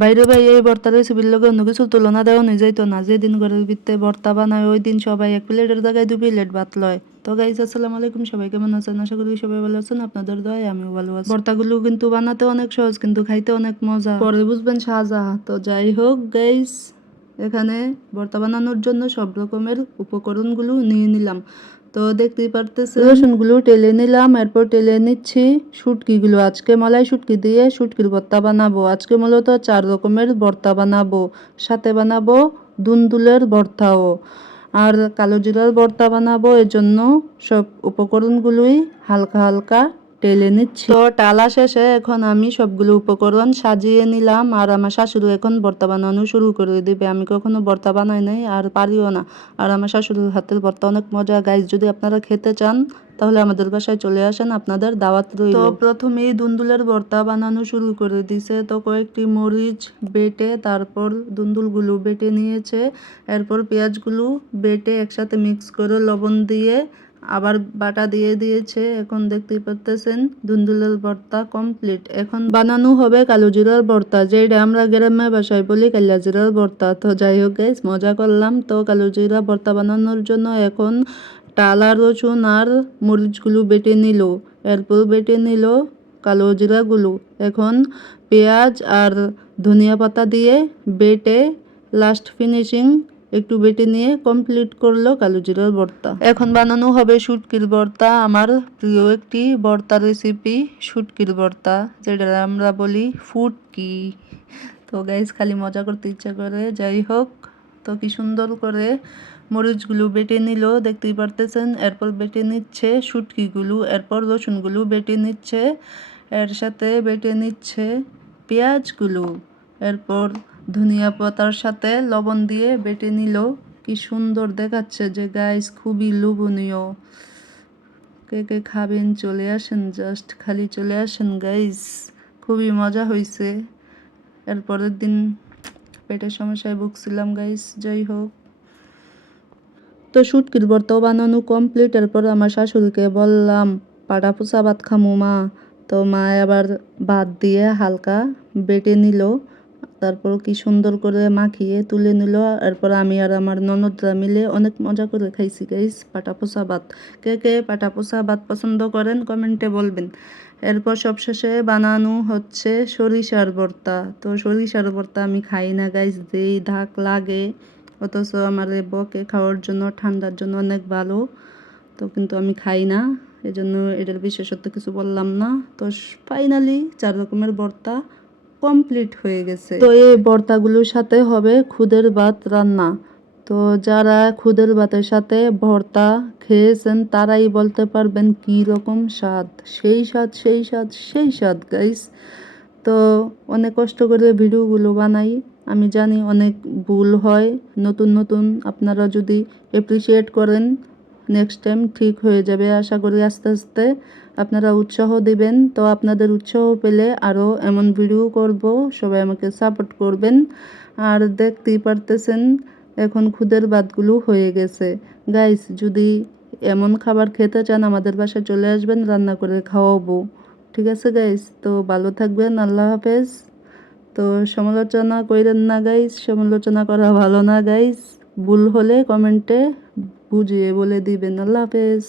বাইরে ভাই এই ভর্তা রেসিপির লগে অন্য কিছু তুলনা দেওয়া নিয়ে যাইতো না। যেদিন ঘরের ভিতরে ভর্তা বানায় ওই দিন সবাই এক প্লেটের জায়গায় 2 প্লেট ভাত লয়। তো গাইস আসসালামু আলাইকুম, সবাই কেমন আছেন? আশা করি সবাই ভালো আছেন, আপনাদের দোয়ায় আমিও ভালো আছি। ভর্তাগুলো কিন্তু বানাতে অনেক সহজ, কিন্তু খাইতে অনেক মজা, পরে বুঝবেন সাজা। তো যাই হোক গাইস, এখানে ভর্তা বানানোর জন্য সব রকমের উপকরণগুলো নিয়ে নিলাম। তো দেখতেই পারতেছেন রসুনগুলো টেলে নিলাম, এরপর টেলে নিচ্ছি শুটকিগুলো। আজকে মলাই শুটকি দিয়ে শুটকির ভর্তা বানাবো। আজকে মূলত 4 রকমের ভর্তা বানাবো, সাথে বানাবো দুন্দুলের ভর্তাও আর কালো জিরার ভর্তা বানাবো। এজন্য সব উপকরণগুলোই হালকা হালকা টেলে নিচ্ছি। তো টালা শেষে এখন আমি সবগুলো উপকরণ সাজিয়ে নিলাম, আর আমার শাশুড়ি এখন ভর্তা বানানো শুরু করে দিবে। আমি কখনো ভর্তা বানাই নাই আর পারিও না, আর আমার শাশুড়ির হাতের ভর্তা অনেক মজা। গাইস, যদি আপনারা খেতে চান তাহলে আমাদের বাসায় চলে আসেন, আপনাদের দাওয়াত রইল। তো প্রথমেই দুন্দুলের ভর্তা বানানো শুরু করে দিছে। তো কয়েকটি মরিচ বেটে তারপর দুন্দুলগুলো বেটে নিয়েছে, এরপর পেঁয়াজগুলো বেটে একসাথে মিক্স করে লবণ দিয়ে আবার বাটা দিয়ে দিয়েছে। এখন দেখতেই পাচ্তেছেন দুন্দুলের ভর্তা কমপ্লিট। এখন বানানো হবে কালো জিরার ভর্তা, যেটা আমরা গ্রামে ভাষায় বলি কালিয়া জিরার ভর্তা। তো যাই হোক গাইস, মজা করলাম। তো কালো জিরা ভর্তা বানানোর জন্য এখন টালা রসুন আর মরিচগুলো বেটে নিল, এরপর বেটে নিল কালো জিরাগুলো। এখন পেঁয়াজ আর ধনিয়া পাতা দিয়ে বেটে লাস্ট ফিনিশিং একটু বেটে নিয়ে কমপ্লিট করলো কালো জিরার ভর্তা। এখন বানানো হবে শুটকির ভর্তা, আমার প্রিয় একটি ভর্তা রেসিপি শুটকির ভর্তা, যেটা আমরা বলি ফুটকি। তো গাইস, খালি মজা করতে ইচ্ছা করে। যাই হোক, তো কি সুন্দর করে মরিচগুলো বেটে নিল দেখতেই পারতেছেন, এরপর বেটে নিচ্ছে শুটকিগুলো, এরপর রসুনগুলো বেটে নিচ্ছে, এর সাথে বেটে নিচ্ছে পেঁয়াজগুলো, এরপর ধনিয়া পাতার সাথে লবণ দিয়ে বেটে নিল। কি সুন্দর দেখাচ্ছে যে গাইস, খুবই লোভনীয়। কে কে খাবেন চলে আসেন, জাস্ট খালি চলে আসেন গাইস, খুবই মজা হয়েছে। এরপরের দিন পেটের সমস্যায় ভুগছিলাম গাইস। যাই হোক, তো শুটকির ভর্তাও বানানো কমপ্লিট। এরপর আমার শাশুড়িকে বললাম পাটা পোচা ভাত খামু মা। তো মা আবার ভাত দিয়ে হালকা বেটে নিল, তারপর কি সুন্দর করে মাখিয়ে তুলে নিল। এরপর আমি আর আমার ননদরা মিলে অনেক মজা করে খাইছি গাইস পাটা পোচা ভাত। কে কে পাটা পোচা ভাত পছন্দ করেন কমেন্টে বলবেন। এরপর সবশেষে বানানো হচ্ছে সরিষার ভর্তা। তো সরিষার ভর্তা আমি খাই না গাইস, যেই ধাক লাগে, অথচ আমার বকে খাওয়ার জন্য ঠান্ডার জন্য অনেক ভালো। তো কিন্তু আমি খাই না, এজন্য এটার বিশেষত্ব কিছু বললাম না। তো ফাইনালি 4 রকমের ভর্তা কমপ্লিট হয়ে গেছে। তো এই ভর্তাগুলোর সাথে হবে খুদের ভাত রান্না। তো যারা খুদের ভাতের সাথে ভর্তা খেয়েছেন তারাই বলতে পারবেন কি রকম স্বাদ। সেই স্বাদ, সেই স্বাদ, সেই স্বাদ গাইস। তো অনেক কষ্ট করে ভিডিওগুলো বানাই, আমি জানি অনেক ভুল হয়। নতুন নতুন আপনারা যদি অ্যাপ্রিসিয়েট করেন, নেক্সট টাইম ঠিক হয়ে যাবে আশা করি। আস্তে আস্তে আপনারা উৎসাহ দিবেন, তো আপনাদের উৎসাহ পেলে আরও এমন ভিডিও করব। সবাই আমাকে সাপোর্ট করবেন। আর দেখতেই পারতেছেন এখন খুদের ভাতগুলো হয়ে গেছে। গাইস, যদি এমন খাবার খেতে চান আমাদের বাসায় চলে আসবেন, রান্না করে খাওয়াবো। ঠিক আছে গাইস, তো ভালো থাকবেন, আল্লাহ হাফেজ। তো সমালোচনা কইরেন না গাইস, সমালোচনা করা ভালো না গাইস। ভুল হলে কমেন্টে বুঝিয়ে বলে দিবেন। আল্লাহ হাফেজ।